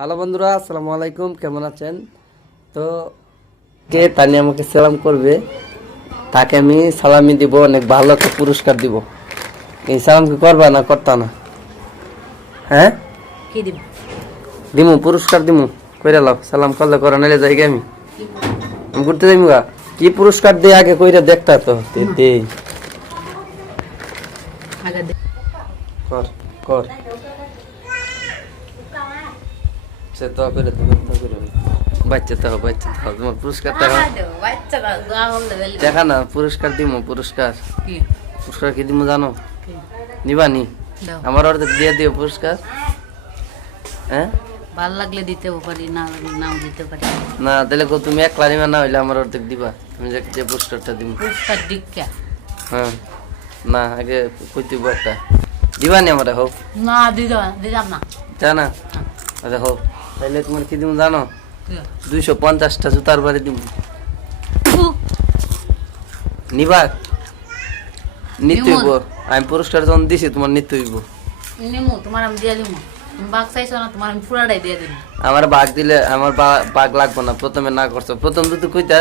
Hello বন্ধুরা, আসসালামু আলাইকুম। কেমন আছেন? তো কে তানি আমাকে সালাম করবে, তাকে আমি সালামি দিব, অনেক ভালো একটা পুরস্কার দিব। এই সালাম কি করবা না করতা না? হ্যাঁ দিমু, পুরস্কার দিমু, কইরা লাও। সালাম করলে করা নাইলে যাই গে আমি ঘুরতে যাইমু গা। কি পুরস্কার দিয়ে আগে কইরা দেখতা তো দে কর কর সে তো করে তুমি তো করে বাচ্চা তো তোমার পুরস্কারটা দেখা না। পুরস্কার দিমু, পুরস্কার কি দিমু জানো? নিবানি আমার অর্ধেক দিয়ে দিও পুরস্কার। হ্যাঁ ভাল লাগলে দিতে পারি, না লাগলে নাও দিতে পারি। না তাহলে তুমি একলা নিবা, না হইলে আমার অর্ধেক দিবা। তুমি যে পুরস্কারটা দিমু। পুরস্কার দিকা হ্যাঁ না আগে কই দিব একটা দিবানি আমারে হোক না দিদাম না জানা। আচ্ছা হোক, তাহলে তোমার কি দিমু জানো? 250টা জুতার বাড়ি দিব। নিবা? নিতে হইব। আমি পুরস্কার যখন দিছি তোমার নিতে হইব। নিমু তোমার আমি দিয়ে দিমু। তুমি বাঘ চাইছো না, তোমার আমি পুরাটাই দিয়ে দিমু। আমার বাঘ দিলে আমার বাঘ লাগবো না। প্রথমে না করছো, প্রথম যদি কইতা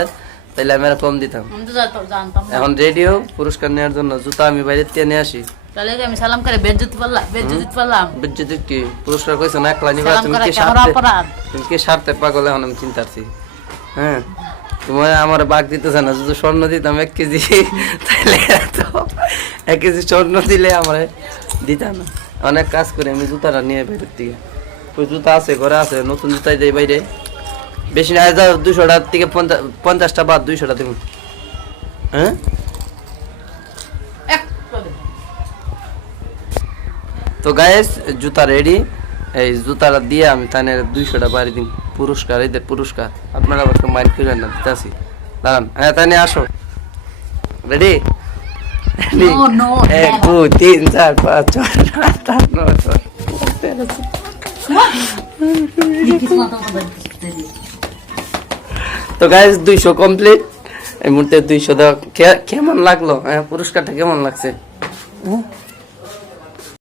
তাহলে আমি কম দিতাম। আমি তো জানতাম না। এখন রেডিও পুরস্কার নেওয়ার জন্য জুতা আমি বাইরে থেকে নিয়ে আসি। তাহলে আমি সালাম করে বেজ্জত পারলাম। বেজ্জতি কি? পুরস্কার কইছো না একলা নিবা। সালাম তুমি করা কি কি আমার স্বার্থে, অপরাধ? তুমি কি স্বার্থে পাগল? এখন আমি চিন্তাছি। হ্যাঁ তোমার আমার বাঘ দিতেছে না। যদি স্বর্ণ দিতাম 1 কেজি, তাহলে তো 1 কেজি স্বর্ণ দিলে আমার দিতাম না। অনেক কাজ করে আমি জুতাটা নিয়ে বাইরের থেকে। ওই জুতা আছে ঘরে, আছে নতুন জুতাই দেয় বাইরে। বেশি না যাও, 200টার থেকে 50টা বাদ 200টা দেবো। হ্যাঁ তো গাইস জুতা রেডি। এই জুতাটা দিয়ে আমি তানে 200টা বাড়ি দিন পুরস্কার। এদের পুরস্কার আপনারা আবার মাইন্ড করেন না, দিতেছি। দাঁড়ান, হ্যাঁ তানে আসো। রেডি? 1 2 3 4 5 6 7 8 9 10। তো গাইস 200 কমপ্লিট। এই মুহূর্তে 200 দাও। কেমন লাগলো? হ্যাঁ পুরস্কারটা কেমন লাগছে?